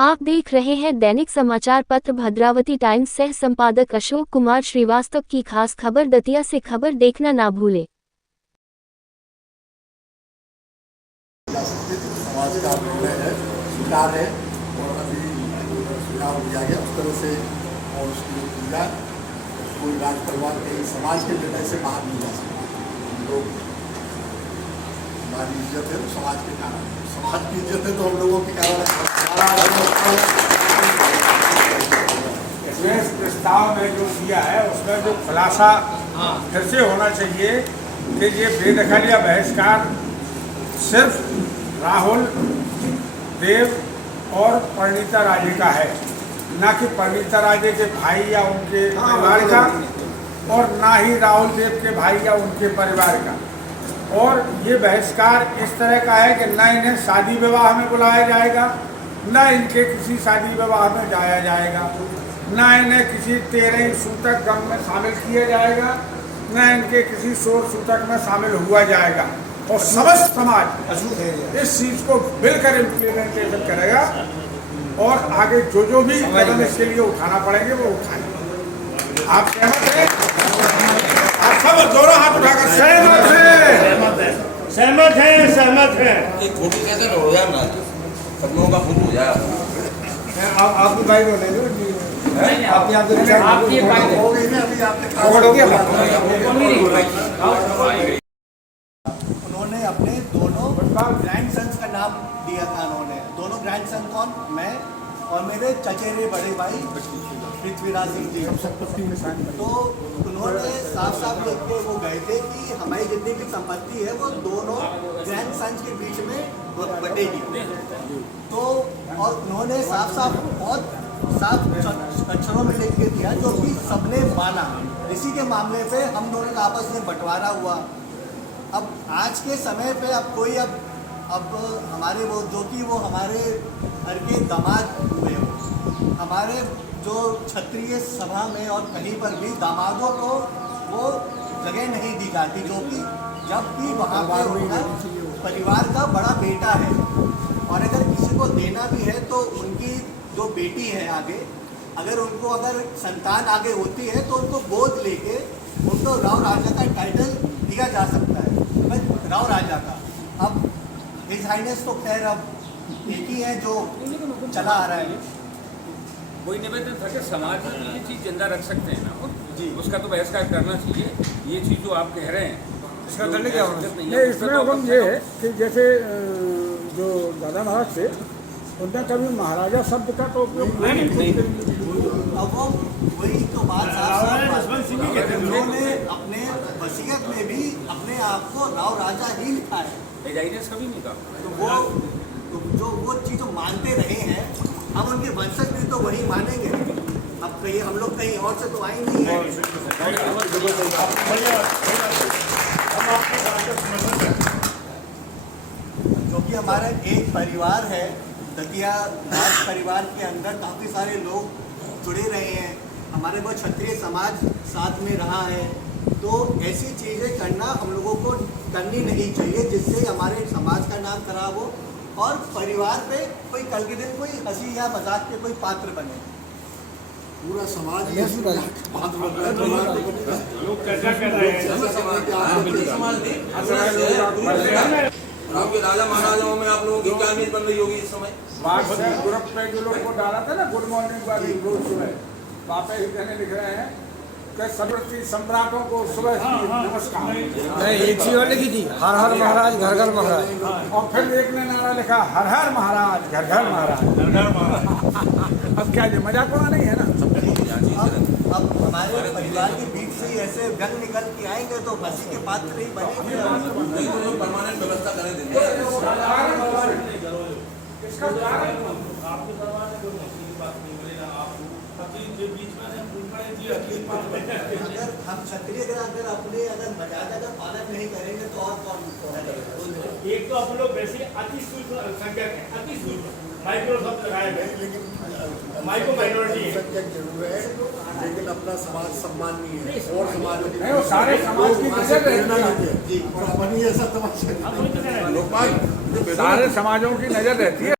आप देख रहे हैं दैनिक समाचार पत्र भद्रावती टाइम्स। सह संपादक अशोक कुमार श्रीवास्तव की खास खबर। दतिया से खबर देखना ना भूलें। समाज का निर्णय है, स्वीकार है और अभी स्वीकार किया गया उस तरह से और उसकी पूजा कोई राज परिवार के समाज के निर्णय से बाहर नहीं जा सकता। हम लोग हमारी इज्जत है तो समाज के कारण, समाज की इज्जत है तो हम लोगों के कारण। इसमें प्रस्ताव में जो दिया है उसमें जो खुलासा फिर से होना चाहिए कि ये बेदखल या बहिष्कार सिर्फ राहुल देव और परिणीता राजे का है, ना कि परिणीता राजे के भाई या उनके परिवार का, और ना ही राहुल देव के भाई या उनके परिवार का। और ये बहिष्कार इस तरह का है कि न इन्हें शादी विवाह में बुलाया जाएगा, न इनके किसी शादी विवाह में जाया जाएगा, न इन्हें किसी 13 सूतक गम में शामिल किया जाएगा, न इनके किसी 16 सूतक में शामिल हुआ जाएगा। और समस्त समाज इस चीज़ को मिलकर इम्प्लीमेंटेशन करेगा और आगे जो भी कदम इसके लिए उठाना पड़ेंगे वो उठाएंगे। आप सहमत हैं? आप सब दोनों हाथ उठाकर सहमत हैं? सहमत है, सहमत है। एक फोटो कैसे हो जाए ना, सब लोगों का फोटो हो जाए। आप भी भाई बोले लो जी, आप यहाँ हो गई ना अभी आपने उन्होंने अपने दोनों ग्रैंड सन्स का नाम दिया था। उन्होंने दोनों ग्रैंड सन कौन, मैं और मेरे चचेरे बड़े भाई पृथ्वीराज सिंह जी। तो उन्होंने साफ साफ लिख के वो गए थे कि हमारी जितनी भी संपत्ति है वो दोनों ग्रैंड सन्स के बीच में बटेगी। तो और उन्होंने साफ साफ बहुत साफ अक्षरों में लिख के दिया, जो कि सबने माना। इसी के मामले पे हम दोनों का आपस में बंटवारा हुआ। अब आज के समय पे अब कोई अब हमारे वो जो कि वो हमारे घर के दामाद हुए हो, हमारे जो क्षत्रिय सभा में और कहीं पर भी दामादों को वो जगह नहीं दी जाती, जो कि जबकि वहाँ पर उनका परिवार का बड़ा बेटा है। और अगर किसी को देना भी है तो उनकी जो बेटी है आगे, अगर उनको अगर संतान आगे होती है तो उनको गोद लेके उनको राव राजा का टाइटल दिया जा सकता है, राव राजा का। अब हिज हाइनेस तो खैर अब एक ही है जो चला आ रहा है। कोई निवेदन था कि समाज में ये चीज़ जिंदा रख सकते हैं ना जी, उसका तो बहिष्कार करना चाहिए। ये चीज़ जो आप कह रहे हैं इसका दल क्या होना नहीं। इसमें हुक्म ये है कि जैसे जो दादा महाराज थे उनने कभी महाराजा शब्द का तो उपयोग नहीं। अब वो वही तो बात उन्होंने अपने वसीयत में भी अपने आप को राव राजा ही लिखा है। एजाइनेस कभी नहीं कहा। तो वो जो वो चीज़ मानते रहे हैं, अब उनके वंशज भी तो वही मानेंगे। अब कहीं हम लोग कहीं और से तो आए नहीं है। जो कि हमारा एक परिवार है, दतिया राज परिवार के अंदर काफ़ी सारे लोग जुड़े रहे हैं। हमारे वो क्षत्रिय समाज साथ में रहा है। तो ऐसी चीज़ें करना हम लोगों को करनी नहीं चाहिए जिससे हमारे समाज का नाम खराब हो और परिवार पे कोई कल के दिन कोई हंसी या मजाक के कोई पात्र बने। पूरा समाज लोग चर्चा कर रहे हैं। राम के राजा महाराजाओं में आप लोगों की क्या नीति बन रही होगी इस समय? ग्रुप पे जो लोग को डाला था ना गुड मॉर्निंग वाली रोज सुबह, वहाँ पे कहने लिख रहे हैं कि सर्वश्री सम्राटों को सुबह नमस्कार। नहीं, एक चीज और लिखी थी, हर हर महाराज घर घर महाराज। और फिर एक ने नारा लिखा, हर हर महाराज घर घर महाराज। अब क्या ये मजाक उड़ा नहीं है ना। अब हमारे परिवार के बीच से ऐसे व्यंग निकल के आएंगे तो हंसी के पात्र नहीं बनेंगे। परमानेंट व्यवस्था करें देते हैं। अगर हम क्षत्रिय अगर अपने मर्यादा का पालन नहीं करेंगे तो और कौन? एक तो आप लोग वैसे अति सूक्ष्म संख्यक है, अति सूक्ष्म माइक्रो शब्द लगाए गए, लेकिन माइक्रो माइनॉरिटी है। संख्यक जरूर है, लेकिन अपना समाज सम्माननीय है और समाज नहीं, वो सारे समाज की नजर रहती है। और अपनी ऐसा तमाशा लोकपाल सारे समाजों की नजर रहती है।